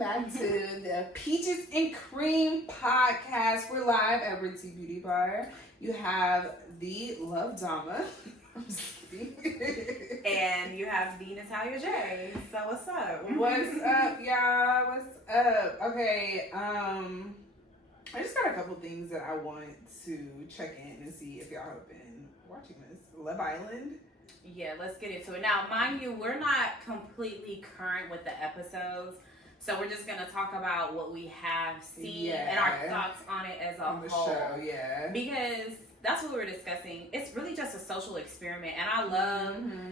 back to the Peaches and Cream podcast. We're live at Ritzy Beauty Bar. You have the Love Dama. And you have the Natalya J. So what's up? What's up, y'all? What's up? Okay, I just got a couple things that I want to check in and see if y'all have been watching this. Love Island. Yeah, let's get into it. Now, mind you, we're not completely current with the episodes, so we're just going to talk about what we have seen and our thoughts on it as a whole. Show, because that's what we were discussing. It's really just a social experiment, and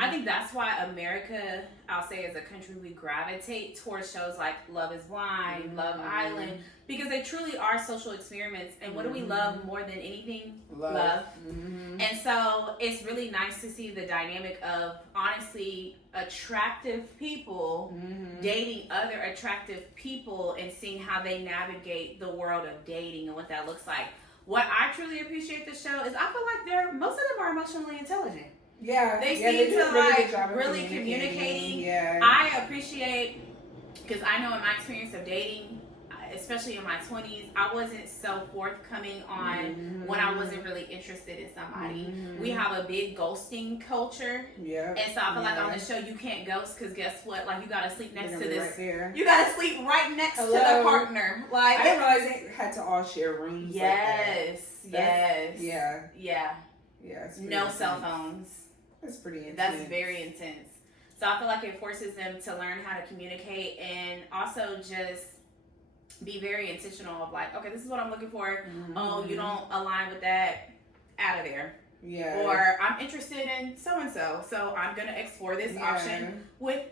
I think that's why America, I'll say as a country, we gravitate towards shows like Love is Blind, Love Island, because they truly are social experiments. And what do we love more than anything? Love. And so it's really nice to see the dynamic of, honestly, attractive people dating other attractive people and seeing how they navigate the world of dating and what that looks like. What I truly appreciate the show is I feel like most of them are emotionally intelligent. Yeah. They seem to like really communicating. Yeah. I appreciate, because I know in my experience of dating, especially in my 20s, I wasn't so forthcoming on when I wasn't really interested in somebody. We have a big ghosting culture. Yeah. And so I feel like on the show you can't ghost because guess what? Like you gotta sleep next to this. Right, you gotta sleep right next to the partner. Like I didn't realize they had to all share rooms. Yes. Like that. Yeah. No intense. Cell phones. That's pretty intense. That's very intense. So I feel like it forces them to learn how to communicate and also just be very intentional of like, okay, this is what I'm looking for. Oh, you don't align with that, out of there. Yeah. Or I'm interested in so-and-so, so I'm going to explore this option with,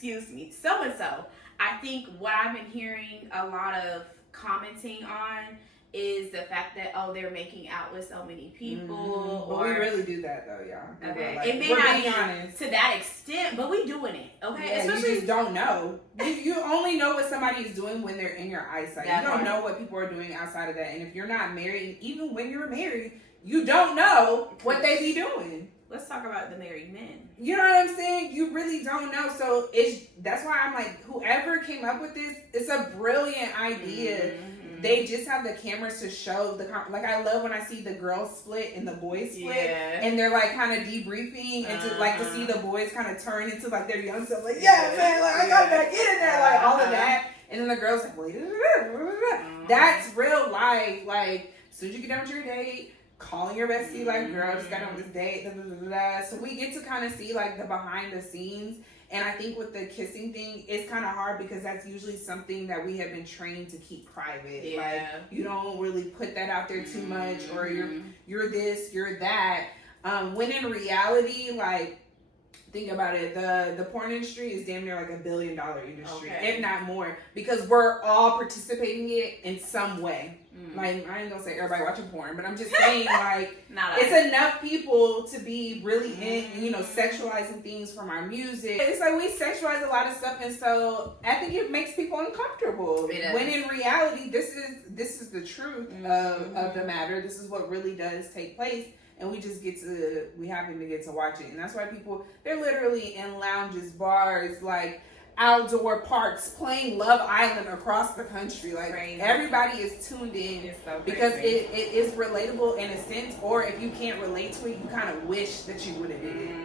so-and-so. I think what I've been hearing a lot of commenting on is the fact that, they're making out with so many people. But we really do that though, y'all. Okay. Like, it may not be to that extent, but we doing it. Okay. Yeah, especially you just don't know. You only know what somebody is doing when they're in your eyesight. You don't know what people are doing outside of that. And if you're not married, even when you're married, you don't know what they be doing. Let's talk about the married men. You know what I'm saying? You really don't know. So that's why I'm like, whoever came up with this, it's a brilliant idea. They just have the cameras to show like I love when I see the girls split and the boys split and they're like kind of debriefing and to see the boys kind of turn into like their young self, like man, like I gotta get in there, like all of that, and then the girls like wait, that's real life. Like as soon as you get done with your date, calling your bestie like, girl, just got on this date, so we get to kind of see like the behind the scenes. And I think with the kissing thing, it's kind of hard because that's usually something that we have been trained to keep private. Yeah. Like, you don't really put that out there too much, or you're this, you're that. When in reality, like, think about it, the porn industry is damn near like $1 billion industry, if not more, because we're all participating in it in some way. Like, I ain't gonna say everybody watching porn, but I'm just saying, like, it's enough people to be really in, sexualizing things from our music. It's like we sexualize a lot of stuff, and so I think it makes people uncomfortable. When in reality, this is the truth of the matter. This is what really does take place. And we happen to get to watch it. And that's why they're literally in lounges, bars, like outdoor parks, playing Love Island across the country. Like everybody is tuned in because it is relatable in a sense, or if you can't relate to it, you kind of wish that you would have did it.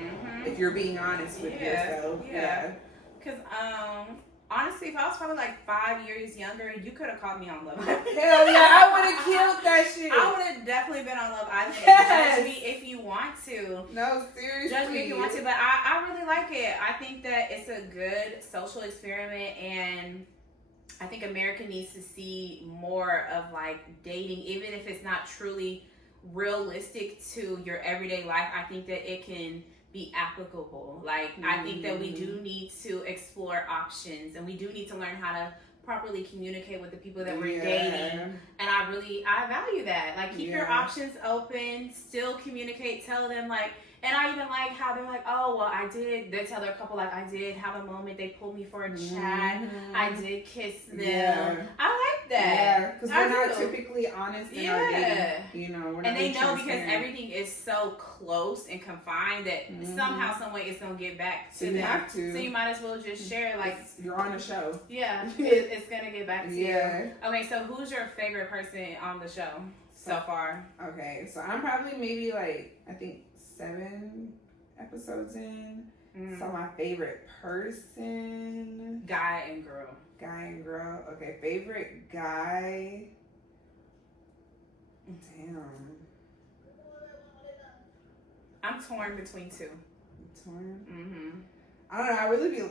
If you're being honest with yourself. Yeah. Because, honestly, if I was probably like 5 years younger, you could have called me on Love Island. Hell yeah, I would have killed that shit. I would have definitely been on Love Island. Judge me if you want to. No, seriously. Judge me if you want to, but I really like it. I think that it's a good social experiment, and I think America needs to see more of like dating, even if it's not truly realistic to your everyday life. I think that it can be applicable. Like, I think that we do need to explore options, and we do need to learn how to properly communicate with the people that we're dating. And I value that. Like, keep your options open, still communicate, tell them like, and I even like how they're like, they tell their couple like, I did have a moment, they pulled me for a chat, I did kiss them. I like like that. Yeah, because we're not typically honest in our dating. You know, we're not. And they know because everything is so close and confined that somehow, some way, it's gonna get back to them. You have to. So you might as well just share, like you're on a show. Yeah, it's gonna get back to you. Yeah. Okay, so who's your favorite person on the show so far? Okay, so I'm probably maybe like I think 7 episodes in. So my favorite person, guy and girl. Okay, favorite guy. Damn. I'm torn between 2. I don't know. I really be.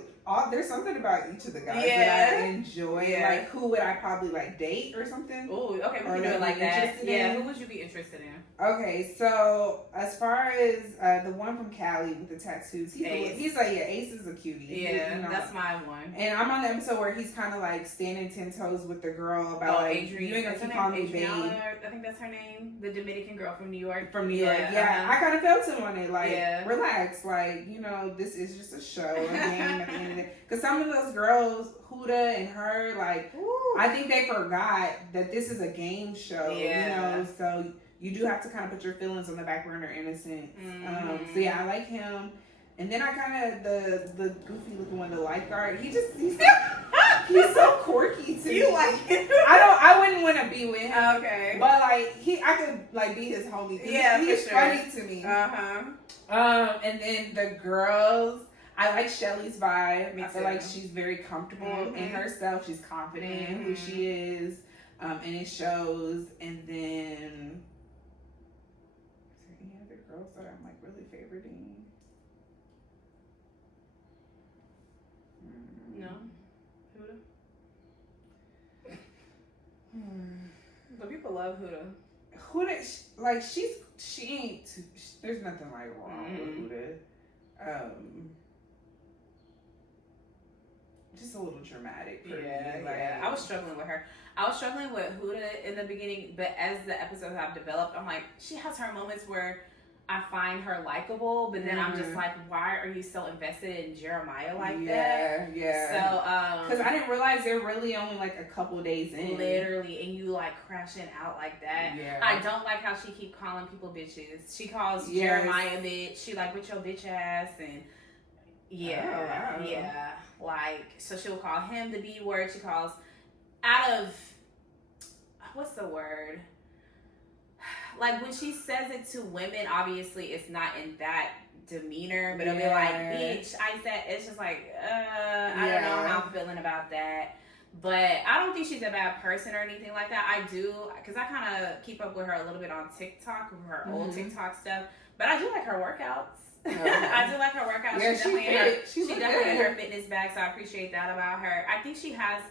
There's something about each of the guys that I enjoy. Yeah. Like, who would I probably like date or something? Oh, okay, we can do it like that. Yeah, who would you be interested in? Okay, so as far as the one from Cali with the tattoos, he's like, Ace is a cutie. Yeah, that's my one. And I'm on the episode where he's kind of like standing 10 toes with the girl about like, Adrian, you ain't gonna keep calling me babe. I think that's her name, the Dominican girl from New York. Yeah. I kind of felt him on it, like, relax, like, you know, this is just a show, a game at the end of it. Because some of those girls, Huda and her, like, I think they forgot that this is a game show, you know, so you do have to kind of put your feelings on the back burner, innocent. So yeah, I like him. And then I kind of the goofy looking one, the lifeguard. He's so quirky to me. You like him? I wouldn't want to be with him. Okay. But like I could like be his homie. Yeah, he's funny to me. And then the girls. I like Shelly's vibe. I feel like she's very comfortable in herself. She's confident in who she is. And it shows. And then is there any other girls that I'm like really favoriting? No. Huda? But people love Huda. Huda, like she ain't. There's nothing like wrong with Huda. Just a little dramatic for me. I was struggling with her. I was struggling with Huda in the beginning, but as the episodes have developed, I'm like, she has her moments where I find her likable, but then I'm just like, why are you so invested in Jeremiah like that? Yeah. So, because I didn't realize they're really only like a couple days in. Literally, and you like crashing out like that. Yeah. I don't like how she keep calling people bitches. She calls Jeremiah bitch. She like, with your bitch ass, and like, so she'll call him the B word. She calls out of, what's the word? Like, when she says it to women, obviously it's not in that demeanor, but it'll be like, bitch, I said, it's just like, I don't know how I'm feeling about that. But I don't think she's a bad person or anything like that. I do, because I kind of keep up with her a little bit on TikTok, with her old TikTok stuff. But I do like her workouts. I do like her workouts. Yeah, She's definitely in her fitness bag, so I appreciate that about her. I think she has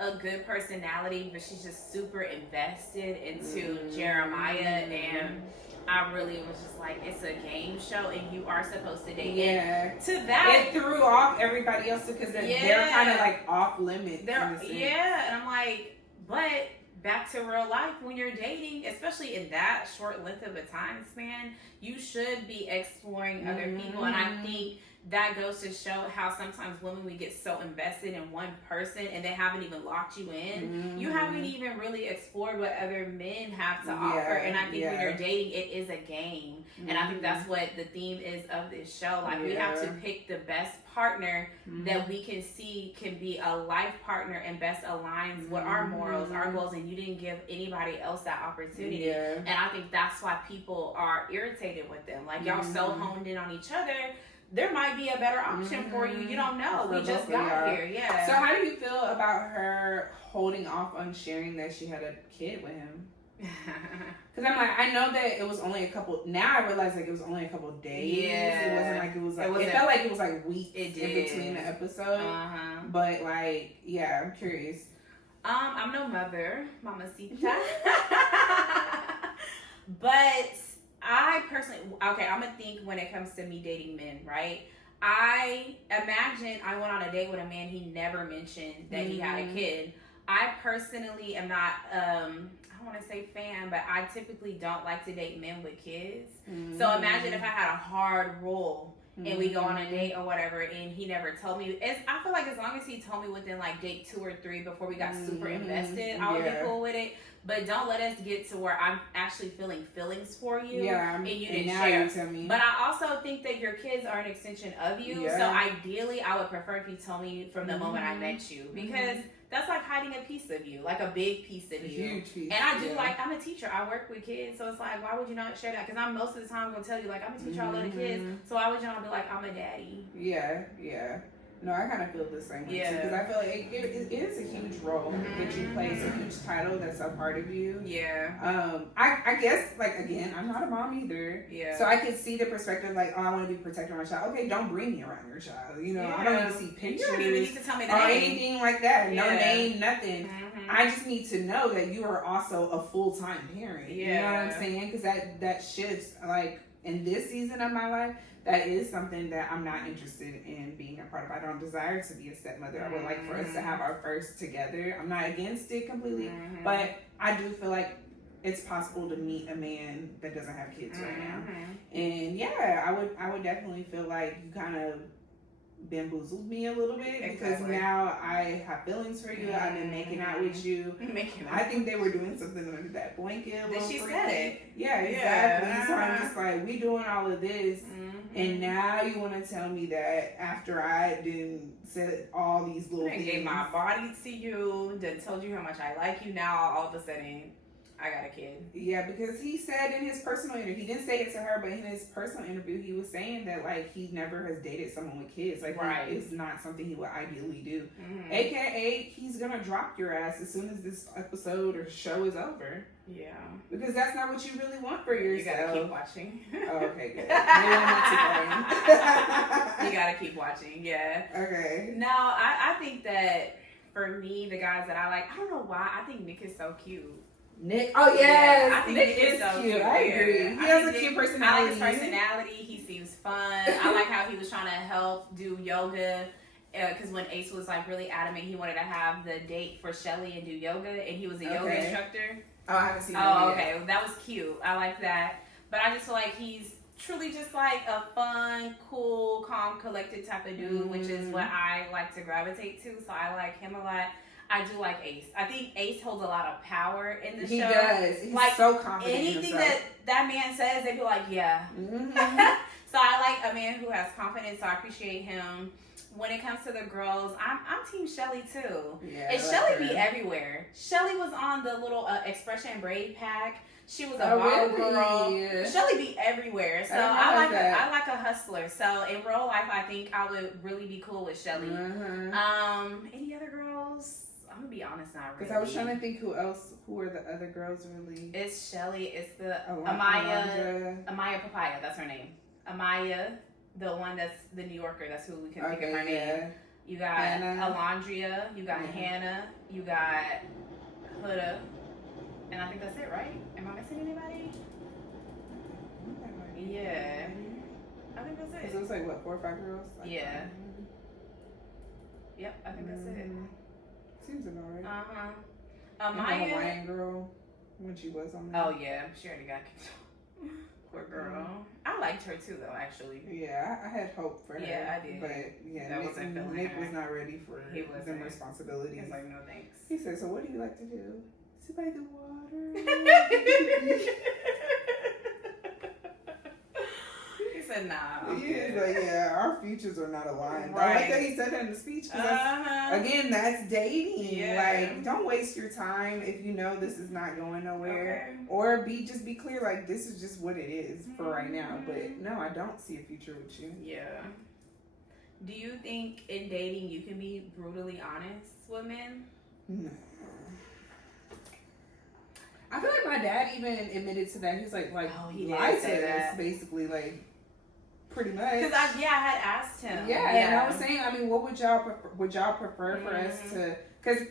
a good personality, but she's just super invested into Jeremiah, and I really was just like, it's a game show and you are supposed to date. To that, it threw off everybody else because they're kind of like off limits. And I'm like, but back to real life, when you're dating, especially in that short length of a time span, you should be exploring other people. And I think that goes to show how sometimes women, we get so invested in one person and they haven't even locked you in. You haven't even really explored what other men have to offer. And I think when you're dating, it is a game. And I think that's what the theme is of this show. Like, we have to pick the best partner that we can see can be a life partner and best aligns with our morals, our goals, and you didn't give anybody else that opportunity. And I think that's why people are irritated with them. Like, y'all so honed in on each other. There might be a better option for you. You don't know. We just got here. Yeah. So how do you feel about her holding off on sharing that she had a kid with him? Because I'm like, I know that it was only a couple. Now I realize like it was only a couple days. Yeah. It wasn't like it was like. It felt like it was like weeks in between the episode. But like, yeah, I'm curious. I'm no mother, mamacita. But I personally, I'm gonna think when it comes to me dating men, right? I imagine I went on a date with a man, he never mentioned that he had a kid. I personally am not, I don't want to say fan, but I typically don't like to date men with kids. So imagine if I had a hard rule and we go on a date or whatever, and he never told me. I feel like as long as he told me within like date 2 or 3 before we got super invested, I would be cool with it. But don't let us get to where I'm actually feeling feelings for you, and you didn't share. You tell me. But I also think that your kids are an extension of you. So ideally, I would prefer if you told me from the moment I met you, because that's like hiding a piece of you, like a big piece of you. Huge piece. And I do like, I'm a teacher. I work with kids. So it's like, why would you not share that? Because I'm most of the time going to tell you, like, I'm a teacher. I love the kids. So why would you not be like, I'm a daddy? Yeah. No, I kind of feel the same way too, because I feel like it is a huge role that you play. It's a huge title that's a part of you. I guess, like, again, I'm not a mom either. So I could see the perspective, like, oh, I want to be protecting my child. Okay, don't bring me around your child. You know, I don't need to see pictures. You don't even need to tell me the or name. anything like that. No name, nothing. I just need to know that you are also a full-time parent. You know what I'm saying? Because that shifts, like, in this season of my life, that is something that I'm not interested in being a part of. I don't desire to be a stepmother. I would like for us to have our first together. I'm not against it completely, but I do feel like it's possible to meet a man that doesn't have kids right now. And yeah, I would definitely feel like you kind of bamboozled me a little bit, because now I have feelings for you. I've been making out with you. I think they were doing something under that blanket. She said it. Yeah, exactly. So I'm just like, we doing all of this, and now you want to tell me that after I didn't say all these little things. I gave my body to you, then told you how much I like you, now all of a sudden I got a kid. Yeah, because he said in his personal interview, he didn't say it to her, but in his personal interview, he was saying that, like, he never has dated someone with kids. Like, it's not something he would ideally do. AKA, he's going to drop your ass as soon as this episode or show is over. Yeah. Because that's not what you really want for yourself. You got to keep watching. Oh, okay, good. Maybe I'm not too You got to keep watching, yeah. Okay. No, I think that for me, the guys that I like, I don't know why, I think Nick is so cute. Nick, oh yes, I think Nick is so cute. I agree. He has a cute personality. I like his personality. He seems fun. I like how he was trying to help do yoga. Because when Ace was like really adamant, he wanted to have the date for Shelly and do yoga, and he was a yoga instructor. Oh, I haven't seen that. Oh, okay, that was cute. I like that. But I just feel like he's truly just like a fun, cool, calm, collected type of dude, which is what I like to gravitate to. So I like him a lot. I do like Ace. I think Ace holds a lot of power in the show. He does. He's like, so confident in anything himself. that man says, they be like, yeah. So I like a man who has confidence. So I appreciate him. When it comes to the girls, I'm Team Shelly too. Yeah, and Shelly be everywhere. Shelly was on the little Expression braid pack. She was a bottle girl. Yeah. Shelly be everywhere. So I like a hustler. So in real life, I think I would really be cool with Shelly. Any other girls? I'm gonna be honest, not really. Because I was trying to think who are the other girls really. It's Shelly. It's the Amaya Papaya. That's her name. Amaya, the one that's the New Yorker. That's who we can think of her name. You got Alondria. You got Hannah. You got Huda. And I think that's it, right? Am I missing anybody? Yeah. I think that's it. So it's like, what, 4 or 5 girls? Like, yeah. Yep, I think that's it. Seems about right. And the Hawaiian girl, when she was on there. Oh, yeah. She already got kicked off. Poor girl. I liked her, too, though, actually. Yeah, I had hope for her. Yeah, I did. But, yeah, Nick was not ready for them responsibilities. He was like, no, thanks. He said, so what do you like to do? Sit by the water. He said, nah. He's like, yeah, our futures are not aligned. Right. I like that he said that in the speech. Again, that's dating. Yeah. Like, don't waste your time if you know this is not going nowhere. Okay. Or just be clear, like, this is just what it is for right now. But no, I don't see a future with you. Yeah. Do you think in dating you can be brutally honest with men? No. I feel like my dad even admitted to that. He's like, he lied to us, basically, like, pretty much. Because I had asked him. Yeah, and I was saying, I mean, what would y'all prefer for us to? Because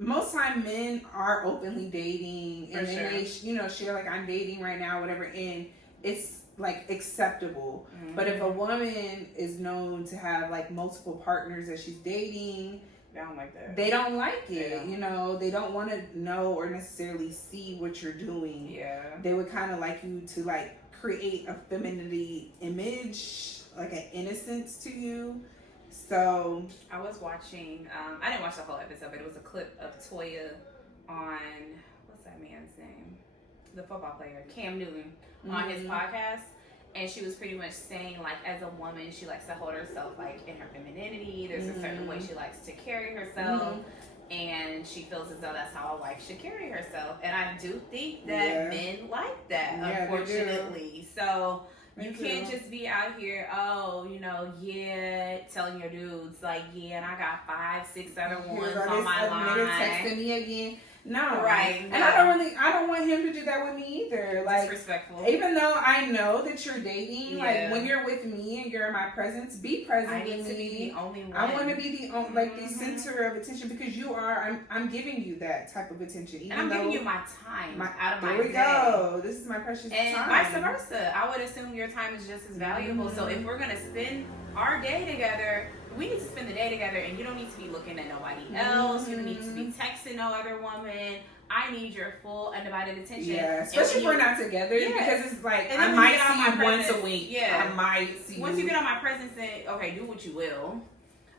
most time men are openly dating, and then they, share like, I'm dating right now, whatever, and it's like acceptable. But if a woman is known to have like multiple partners that she's dating, they don't like that. They don't like it. They don't want to know or necessarily see what you're doing. Yeah. They would kind of like you to like create a femininity image, like an innocence to you. So I was watching, I didn't watch the whole episode, but it was a clip of Toya on, what's that man's name? The football player, Cam Newton, on his podcast. And she was pretty much saying, like, as a woman, she likes to hold herself, like, in her femininity. There's a certain way she likes to carry herself. And she feels as though that's how a wife should carry herself. And I do think that men like that, unfortunately. So you can't just be out here, telling your dudes, like, and I got 5, 6 other ones on my line. Texting me again. No. Right. And I don't want him to do that with me either. Like, disrespectful. Even though I know that you're dating, like, when you're with me and you're in my presence, be present with me. I need to be the only one. I want to be the center of attention, because you are, I'm giving you that type of attention. Even and I'm giving you my time out of my day. There we go. This is my precious time. And vice versa. I would assume your time is just as valuable. So if we're going to spend our day together, we need to spend the day together, and you don't need to be looking at nobody else. You don't need to be texting no other woman. I need your full undivided attention. Yeah, especially if we're not together, because it's like, I might see you once a week. Yeah. I might see you. Once you get on my presence, then, okay, do what you will.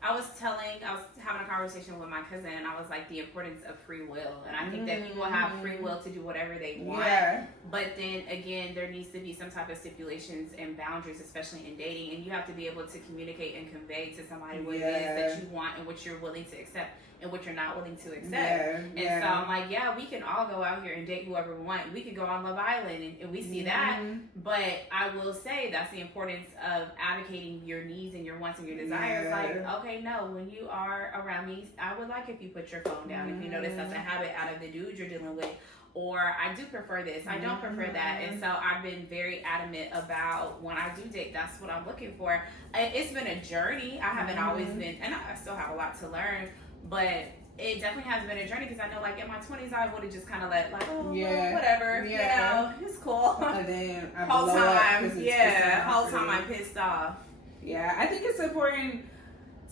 I was having a conversation with my cousin, and I was like, the importance of free will. And I think that people have free will to do whatever they want. Yeah. But then again, there needs to be some type of stipulations and boundaries, especially in dating. And you have to be able to communicate and convey to somebody what it is that you want and what you're willing to accept and what you're not willing to accept. So I'm like, we can all go out here and date whoever we want. We could go on Love Island and we see that. But I will say that's the importance of advocating your needs and your wants and your desires. Like, okay, no, when you are around me, I would like if you put your phone down. If you notice that's a habit out of the dude you're dealing with. Or I do prefer this, I don't prefer that. And so I've been very adamant about when I do date, that's what I'm looking for. It's been a journey. I haven't always been, and I still have a lot to learn. But it definitely has been a journey, because I know, like, in my 20s, I would have just kind of let, like, whatever, it's cool. And then I whole time I'm pissed off. Yeah, I think it's important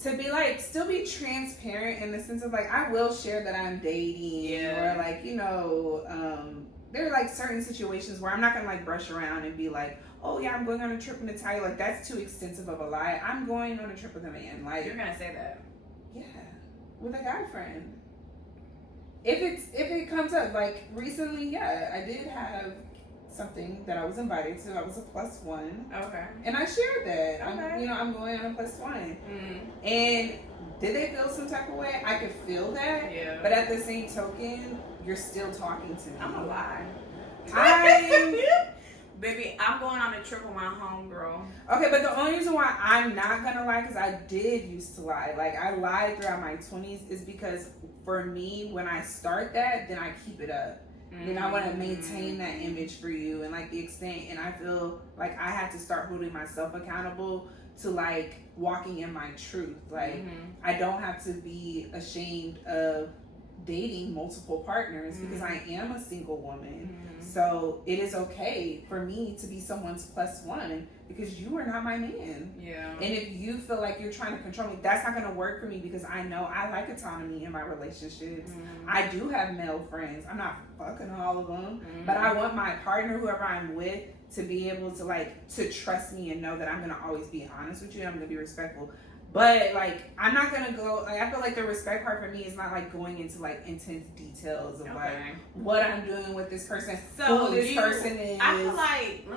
to be, like, still be transparent in the sense of, like, I will share that I'm dating, or, like, there are, like, certain situations where I'm not gonna, like, brush around and be like, oh yeah, I'm going on a trip with Natalya. Like, that's too extensive of a lie. I'm going on a trip with a man. Like, you're gonna say that? Yeah. With a guy friend. If it comes up, like recently, I did have something that I was invited to. I was a +1. Okay. And I shared that. Okay. I'm going on a +1. And did they feel some type of way? I could feel that. Yeah. But at the same token, you're still talking to me. I'm gonna lie. Baby, I'm going on a trip with my homegirl. Okay, but the only reason why I'm not gonna lie, because I did used to lie. Like, I lied throughout my 20s, is because for me, when I start that, then I keep it up. Then I want to maintain that image for you, and like the extent, and I feel like I had to start holding myself accountable to like walking in my truth. Like, I don't have to be ashamed of dating multiple partners, because I am a single woman. So it is okay for me to be someone's +1, because you are not my man. Yeah. And if you feel like you're trying to control me, that's not going to work for me, because I know I like autonomy in my relationships. I do have male friends. I'm not fucking all of them, but I want my partner, whoever I'm with, to be able to like to trust me and know that I'm going to always be honest with you, and I'm going to be respectful. But like, I'm not gonna go, like, I feel like the respect part for me is not like going into like intense details of like what I'm doing with this person, who this person is. I feel like,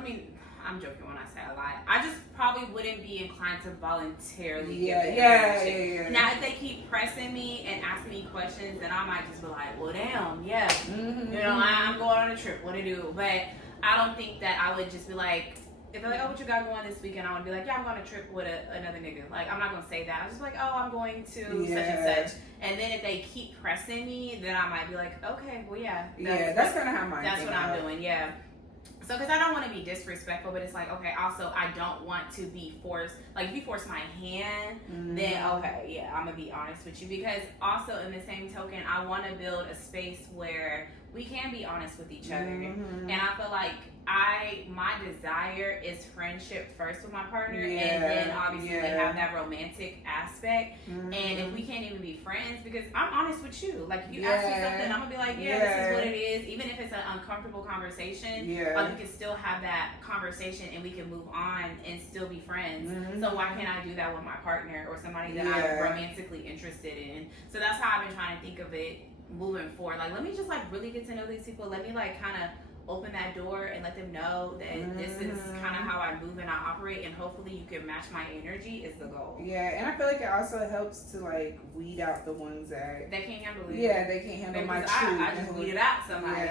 I'm joking when I say I lie. I just probably wouldn't be inclined to voluntarily give information. Now, if they keep pressing me and asking me questions, then I might just be like, well, damn, I'm going on a trip, what to do? But I don't think that I would just be like, if they're like, oh, what you got going this weekend? I would be like, I'm going on a trip with another nigga. Like, I'm not going to say that. I'm just like, oh, I'm going to such and such. And then if they keep pressing me, then I might be like, okay, well, that's kind of how mine. That's what I'm doing, So, because I don't want to be disrespectful, but it's like, okay, also, I don't want to be forced. Like, if you force my hand, then, okay, I'm going to be honest with you. Because also, in the same token, I want to build a space where we can be honest with each other. And I feel like my desire is friendship first with my partner, and then obviously they have that romantic aspect. And if we can't even be friends, because I'm honest with you, like if you ask me something, I'm gonna be like, this is what it is, even if it's an uncomfortable conversation. We can still have that conversation and we can move on and still be friends. So why can't I do that with my partner or somebody that I'm romantically interested in? So that's how I've been trying to think of it moving forward. Like, let me just like really get to know these people. Let me like kind of open that door and let them know that this is kind of how I move and I operate, and hopefully you can match my energy is the goal. And I feel like it also helps to like weed out the ones that they can't handle it. They can't handle my truth. I just weeded out somebody.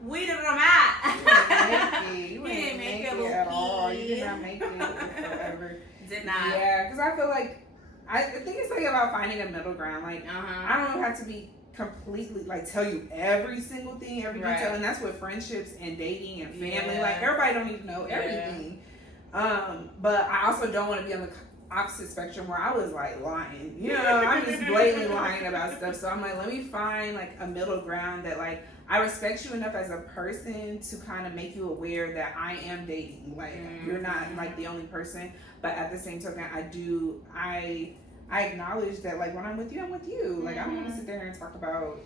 Weeded them out. You didn't make it at all. You did not make it forever. Did not. Yeah, because I feel like I think it's like about finding a middle ground. Like I don't have to be completely like tell you every single thing, every detail, and that's with friendships and dating and family. Like everybody don't need to know everything. But I also don't want to be on the opposite spectrum where I was like lying. You know, I'm just blatantly lying about stuff. So I'm like, let me find like a middle ground that like I respect you enough as a person to kind of make you aware that I am dating. Like you're not like the only person, but at the same token, I acknowledge that like when I'm with you, I'm with you. Like I don't want to sit there and talk about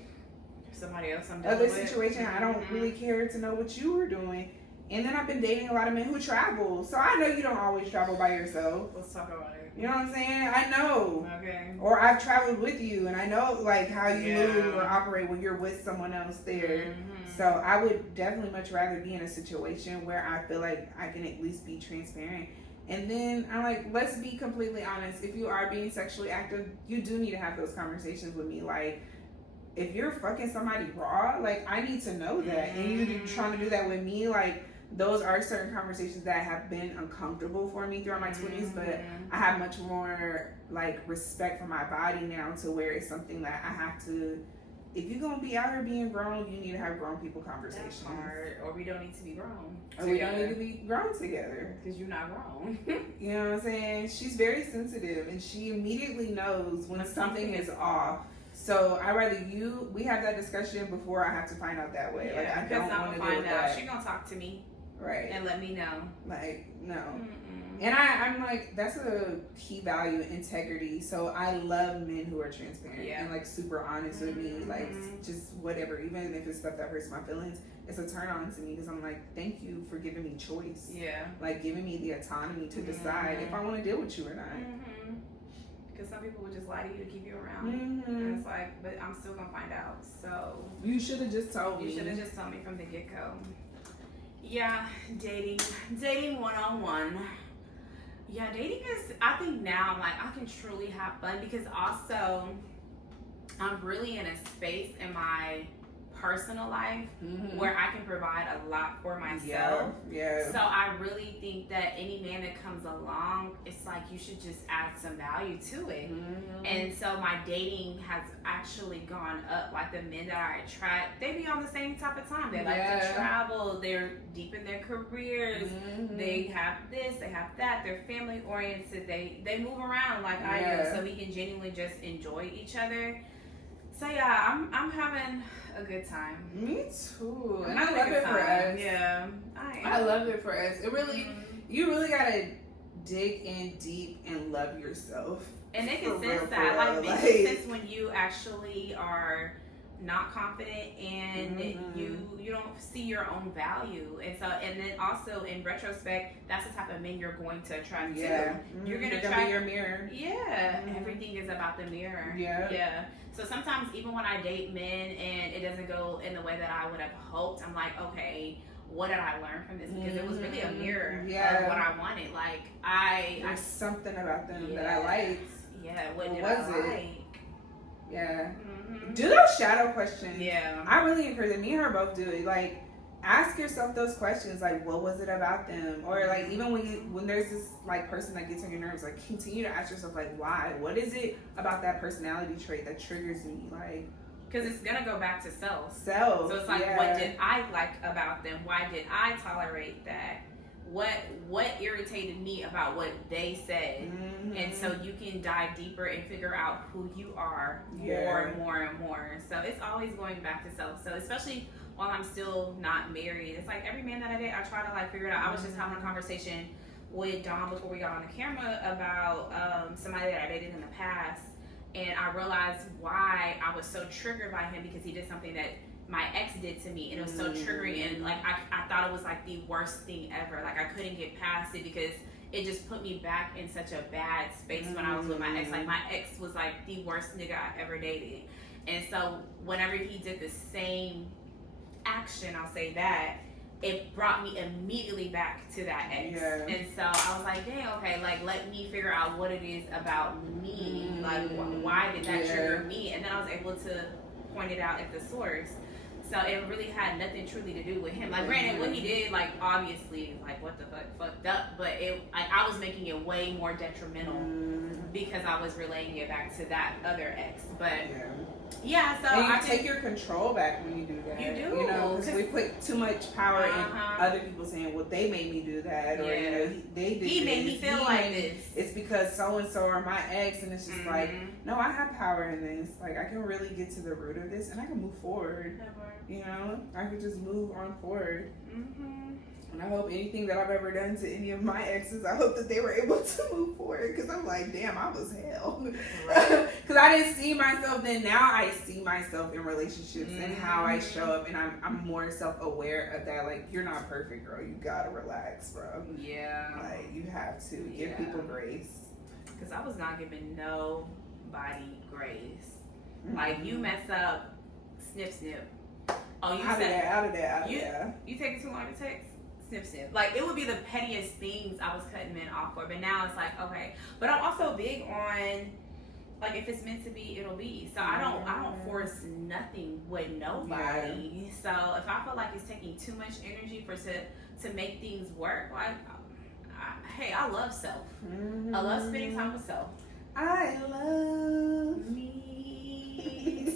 somebody else. Other situation. I don't really care to know what you were doing. And then I've been dating a lot of men who travel, so I know you don't always travel by yourself. Let's talk about it. You know what I'm saying? I know. Okay. Or I've traveled with you, and I know like how you move or operate when you're with someone else there. So I would definitely much rather be in a situation where I feel like I can at least be transparent. And then I'm like, let's be completely honest. If you are being sexually active, you do need to have those conversations with me. Like, if you're fucking somebody raw, like I need to know that. And you trying to do that with me, like those are certain conversations that have been uncomfortable for me throughout my 20s, but I have much more like respect for my body now to where it's something that I have to. If you're gonna be out here being grown, you need to have grown people conversations. Or we don't need to be grown. Or we don't need to be grown together. Because you're not grown. You know what I'm saying? She's very sensitive and she immediately knows when something is off. So I rather we have that discussion before I have to find out that way. Like I don't want to find out. She's gonna talk to me. Right. And let me know. Like, no. And I'm like, that's a key value, integrity. So I love men who are transparent and like super honest with me. Like just whatever, even if it's stuff that hurts my feelings, it's a turn on to me because I'm like, thank you for giving me choice. Like giving me the autonomy to decide if I want to deal with you or not. Because some people would just lie to you to keep you around. And it's like, but I'm still gonna find out. So you should have just told me. You should have just told me from the get-go. Yeah, dating 101. Yeah, dating is, I think now, like, I can truly have fun because also I'm really in a space in my personal life where I can provide a lot for myself. So I really think that any man that comes along, it's like you should just add some value to it. And so my dating has actually gone up. Like the men that I attract, they be on the same type of time. They like to travel. They're deep in their careers. They have this, they have that. They're family oriented. They move around like I do. So we can genuinely just enjoy each other. So yeah, I'm having a good time. Me too. And I love it for us. Yeah. I love it for us. It really you really gotta dig in deep and love yourself. And they can sense that. Like they can sense when you actually are not confident and you don't see your own value. And so and then also in retrospect, that's the type of men you're going to attract to. You're gonna attract be your mirror. Everything is about the mirror. So sometimes even when I date men and it doesn't go in the way that I would have hoped, I'm like, okay, what did I learn from this? Because it was really a mirror of what I wanted. Like there's something about them that I liked. What did was I like? Do those shadow questions. I really encourage it. Me and her both do it. Like, ask yourself those questions. Like, what was it about them? Or like, even when there's this like person that gets on your nerves, like, continue to ask yourself like, why? What is it about that personality trait that triggers me? Like, because it's gonna go back to self. So it's like, what did I like about them? Why did I tolerate that? What irritated me about what they said? And so you can dive deeper and figure out who you are more and more and more. So it's always going back to self. So especially while I'm still not married. It's like every man that I date, I try to like figure it out. I was just having a conversation with Dom before we got on the camera about somebody that I dated in the past, and I realized why I was so triggered by him, because he did something that my ex did to me, and it was so triggering, and like I thought it was like the worst thing ever. Like I couldn't get past it because it just put me back in such a bad space when I was with my ex. Like my ex was like the worst nigga I ever dated, and so whenever he did the same action, I'll say that, it brought me immediately back to that ex. Yeah. And so I was like, dang, okay, like let me figure out what it is about me. Like why did that trigger me? And then I was able to point it out at the source. So it really had nothing truly to do with him. Like granted, what he did, like obviously, like what the fuck, fucked up. But it, like I was making it way more detrimental because I was relaying it back to that other ex. But yeah, so and you take your control back when you do that. You do, you know, because we put too much power in other people saying, "Well, they made me do that," or you know, they did. He made me feel like this. It's because so and so are my ex, and it's just like, no, I have power in this. Like I can really get to the root of this, and I can move forward. You know, I could just move on forward. And I hope anything that I've ever done to any of my exes, I hope that they were able to move forward. Because I'm like, damn, I was hell. Because I didn't see myself then. Now I see myself in relationships and how I show up. And I'm more self-aware of that. Like, you're not perfect, girl. You got to relax, bro. Yeah. Like, you have to give people grace. Because I was not giving nobody grace. Like, you mess up, snip, snip. Oh, you said out of there. You take it too long to text? Snip, snip. Like, it would be the pettiest things I was cutting men off for, but now it's like, okay. But I'm also big on, like, if it's meant to be, it'll be. So I don't force nothing with nobody. So if I feel like it's taking too much energy to make things work, like, hey, I love self. I love spending time with self. I love me.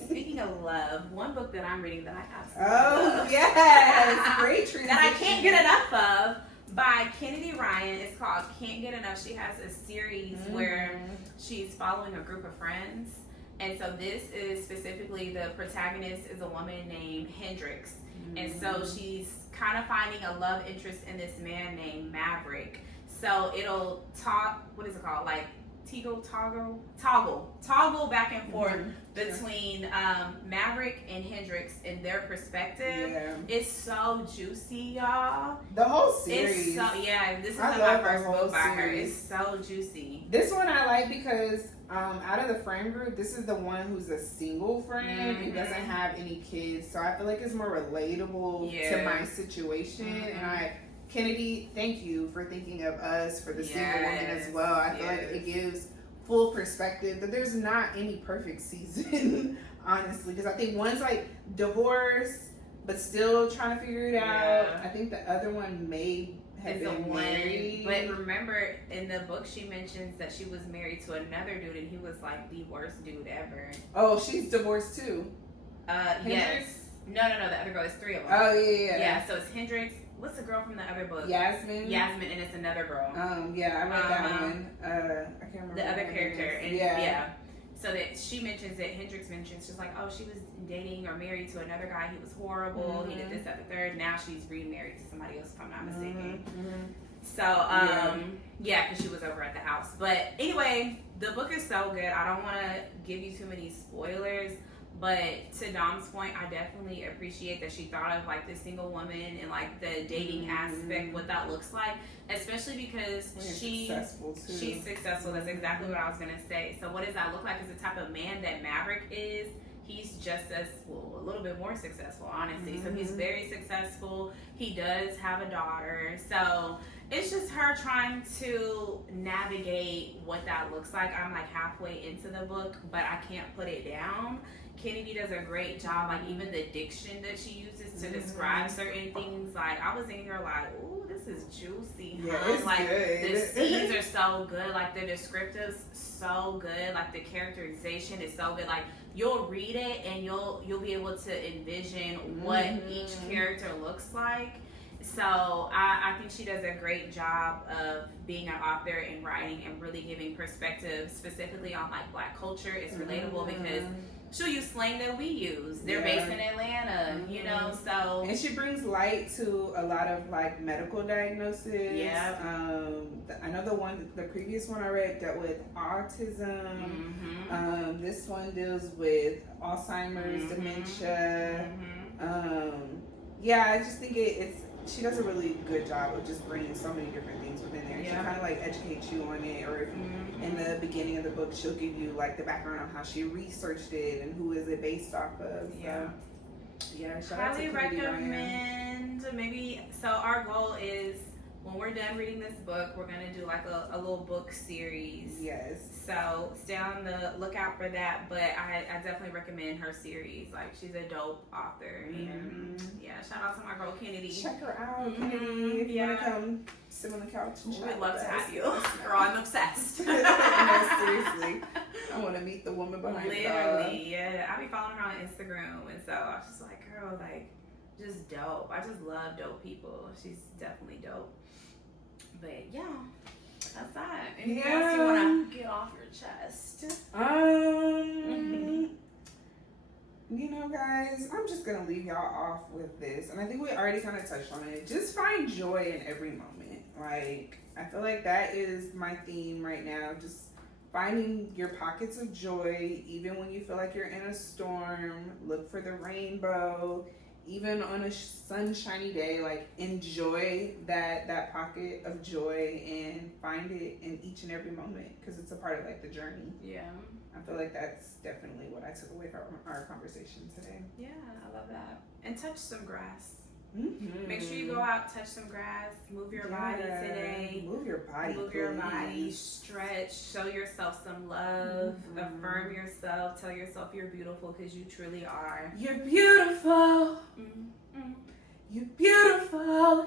Speaking of love, one book that I'm reading that I love. absolutely love. Yes, great transition. That I can't get enough of, by Kennedy Ryan. It's called Can't Get Enough. She has a series where she's following a group of friends, and so this is specifically, the protagonist is a woman named Hendrix, and so she's kind of finding a love interest in this man named Maverick. So it'll talk, what is it called, like toggle back and forth between Maverick and Hendrix and their perspective. It's so juicy, y'all. The whole series. It's so, this is like my first book by her. It's so juicy. This one I like because out of the friend group, this is the one who's a single friend and doesn't have any kids. So I feel like it's more relatable to my situation. And Kennedy, thank you for thinking of us, for the single woman as well. I feel like it gives full perspective that there's not any perfect season, honestly. Because I think one's like divorced, but still trying to figure it out. I think the other one may have been married. But remember, in the book, she mentions that she was married to another dude, and he was like the worst dude ever. Oh, she's divorced too? Yes. No, the other girl. It's three of them. Oh, yeah. Yeah, so it's Hendrix. What's the girl from the other book? Yasmin, and it's another girl. I read that one. I can't remember the other character. And so that she mentions it. Hendrix mentions, she's like, oh, she was dating or married to another guy. He was horrible. He did this, that, the third. Now she's remarried to somebody else, if I'm not mistaken. So because she was over at the house. But anyway, the book is so good. I don't want to give you too many spoilers. But to Dom's point, I definitely appreciate that she thought of like the single woman and like the dating aspect, what that looks like, especially because she's successful. That's exactly what I was gonna say. So what does that look like? Is the type of man that Maverick is. He's just as, well, a little bit more successful, honestly. So he's very successful. He does have a daughter. So it's just her trying to navigate what that looks like. I'm like halfway into the book, but I can't put it down. Kennedy does a great job, like even the diction that she uses to describe certain things. Like I was in here like, ooh, this is juicy. It's like good. The scenes are so good, like the descriptives so good, like the characterization is so good. Like you'll read it and you'll be able to envision what each character looks like. So I think she does a great job of being an author and writing and really giving perspective specifically on like Black culture. It's relatable because she'll use slang that we use. They're based in Atlanta, you know, so. And she brings light to a lot of like medical diagnoses. Yeah. I know the previous one I read dealt with autism. This one deals with Alzheimer's, dementia. Yeah, I just think she does a really good job of just bringing so many different things within there. She kind of like educates you on it, or if in the beginning of the book, she'll give you like the background on how she researched it and who is it based off of. So, shout out to highly recommend. Maybe so. Our goal is when we're done reading this book, we're gonna do like a little book series. Yes. So stay on the lookout for that. But I definitely recommend her series. Like, she's a dope author. And shout out to my girl Kennedy. Check her out, Kennedy. If you wanna come sit on the couch and chat. We'd love to have you. Girl, I'm obsessed. No, seriously. I want to meet the woman behind it. Literally, yeah. I be following her on Instagram, and so I was just like, girl, like, just dope. I just love dope people. She's definitely dope. But yeah, that's that. Anything else you want to get off your chest? You know, guys, I'm just gonna leave y'all off with this, and I think we already kind of touched on it. Just find joy in every moment. Like, I feel like that is my theme right now. Just finding your pockets of joy, even when you feel like you're in a storm. Look for the rainbow. Even on a sunshiny day, like, enjoy that pocket of joy and find it in each and every moment, because it's a part of like the journey. Yeah. I feel like that's definitely what I took away from our conversation today. Yeah, I love that. And touch some grass. Make sure you go out, touch some grass, move your body today. Move your body. Move your body, stretch, show yourself some love, affirm yourself, tell yourself you're beautiful, because you truly are. You're beautiful. You're beautiful.